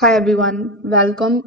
Hi everyone, welcome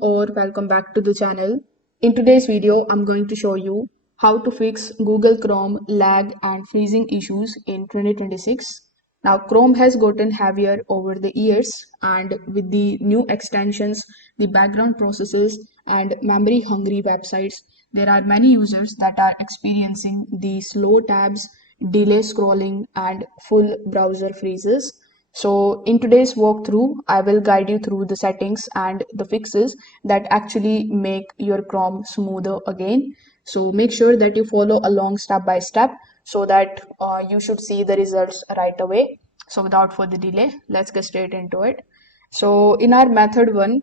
back to the channel. In today's video, I'm going to show you how to fix Google Chrome lag and freezing issues in 2026. Now, Chrome has gotten heavier over the years, and with the new extensions, the background processes, and memory hungry websites, there are many users that are experiencing the slow tabs, delay scrolling, and full browser freezes. So in today's walkthrough, I will guide you through the settings and the fixes that actually make your Chrome smoother again. So make sure that you follow along step by step so that you should see the results right away. So without further delay, let's get straight into it. So in our method one,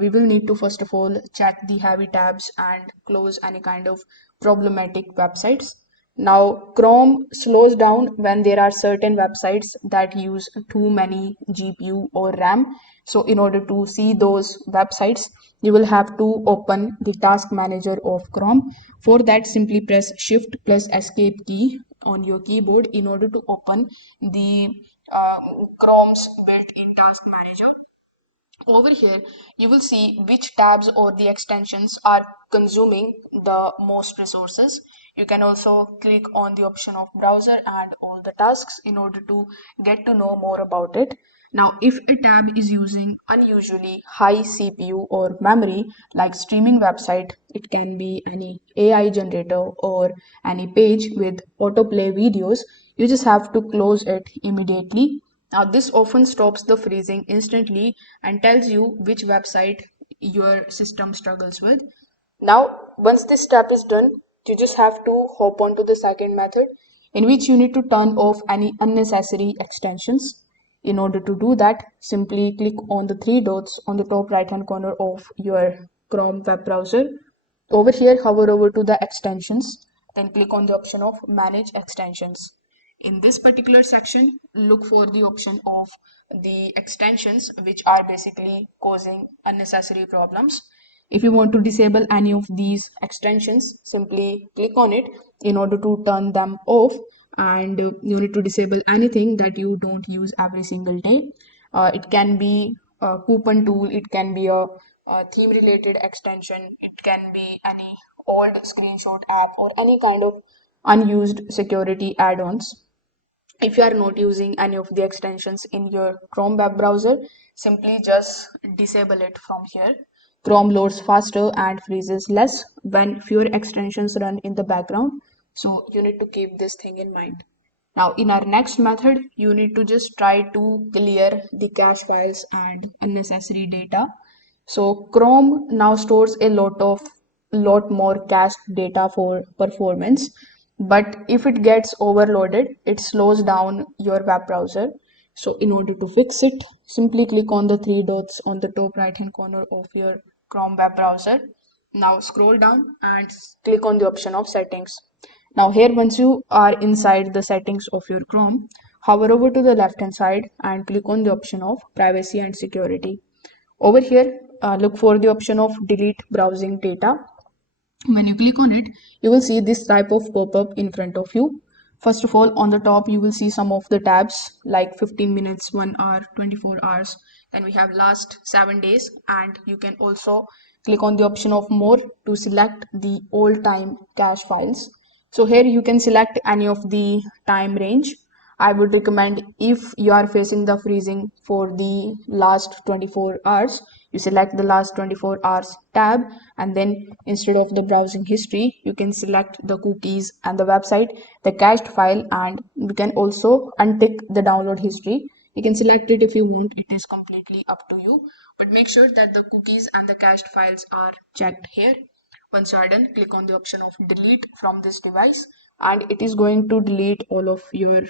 we will need to first of all check the heavy tabs and close any kind of problematic websites. Now, Chrome slows down when there are certain websites that use too many GPU or RAM. So, in order to see those websites, you will have to open the task manager of Chrome. For that, simply press Shift plus Escape key on your keyboard in order to open the Chrome's built-in task manager. Over here, you will see which tabs or the extensions are consuming the most resources. You can also click on the option of browser and all the tasks in order to get to know more about it. Now, if a tab is using unusually high CPU or memory, like streaming website, it can be any AI generator or any page with autoplay videos, you just have to close it immediately. Now, this often stops the freezing instantly and tells you which website your system struggles with. Now, once this step is done, you just have to hop on to the second method in which you need to turn off any unnecessary extensions. In order to do that, simply click on the three dots on the top right hand corner of your Chrome web browser. Over here, hover over to the extensions, then click on the option of manage extensions. In this particular section, look for the option of the extensions which are basically causing unnecessary problems. If you want to disable any of these extensions, simply click on it in order to turn them off, and you need to disable anything that you don't use every single day. It can be a coupon tool, it can be a theme related extension, it can be any old screenshot app or any kind of unused security add-ons. If you are not using any of the extensions in your Chrome web browser, simply just disable it from here. Chrome loads faster and freezes less when fewer extensions run in the background. So you need to keep this thing in mind. Now, in our next method, you need to just try to clear the cache files and unnecessary data. So Chrome now stores a lot more cached data for performance, but if it gets overloaded, it slows down your web browser. So in order to fix it, simply click on the three dots on the top right hand corner of your Chrome web browser. Now scroll down and click on the option of settings. Now here, once you are inside the settings of your Chrome, hover over to the left hand side and click on the option of privacy and security. Over here, look for the option of delete browsing data. When you click on it, you will see this type of pop-up in front of you. First of all, on the top, you will see some of the tabs like 15 minutes, 1 hour, 24 hours. Then we have last 7 days, and you can also click on the option of more to select the all time cache files. So here you can select any of the time range. I would recommend, if you are facing the freezing for the last 24 hours, you select the last 24 hours tab, and then instead of the browsing history, you can select the cookies and the website, the cached file, and you can also untick the download history. You can select it if you want, it is completely up to you. But make sure that the cookies and the cached files are checked here. Once you are done, click on the option of delete from this device, and it is going to delete all of your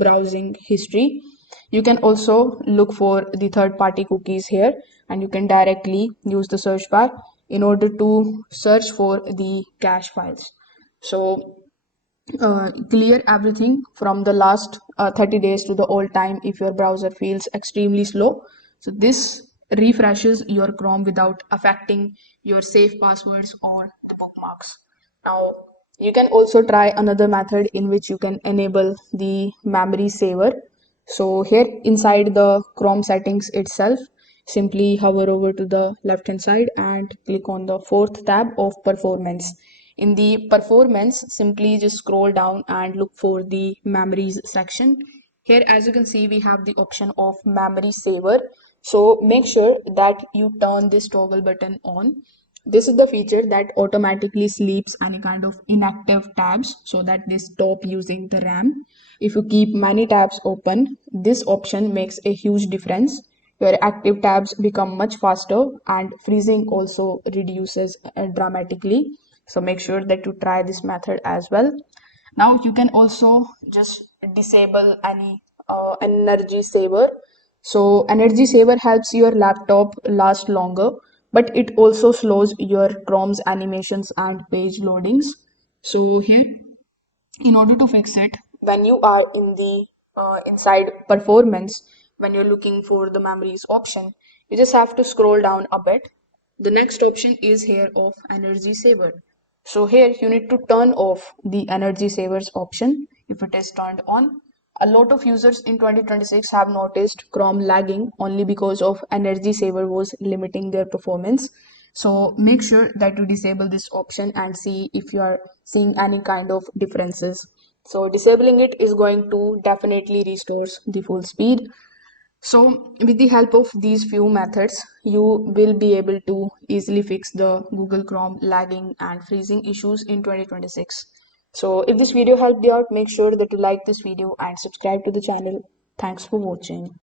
browsing history. You can also look for the third party cookies here, and you can directly use the search bar in order to search for the cache files. So clear everything from the last 30 days to the all time if your browser feels extremely slow. So this refreshes your Chrome without affecting your safe passwords or the bookmarks. Now, you can also try another method in which you can enable the memory saver. So here inside the Chrome settings itself, simply hover over to the left hand side and click on the fourth tab of performance. In the performance, simply just scroll down and look for the memories section. Here, as you can see, we have the option of memory saver. So make sure that you turn this toggle button on. This is the feature that automatically sleeps any kind of inactive tabs so that they stop using the RAM. If you keep many tabs open, this option makes a huge difference. Your active tabs become much faster and freezing also reduces dramatically. So make sure that you try this method as well. Now you can also just disable any energy saver. So energy saver helps your laptop last longer, but it also slows your Chrome's animations and page loadings. So here, in order to fix it, when you are in the inside performance, when you're looking for the memories option, you just have to scroll down a bit. The next option is here of energy saver. So here you need to turn off the energy savers option if it is turned on. A lot of users in 2026 have noticed Chrome lagging only because of energy saver was limiting their performance. So make sure that you disable this option and see if you are seeing any kind of differences. So disabling it is going to definitely restores the full speed. So with the help of these few methods, you will be able to easily fix the Google Chrome lagging and freezing issues in 2026. So if this video helped you out, make sure that you like this video and subscribe to the channel. Thanks for watching.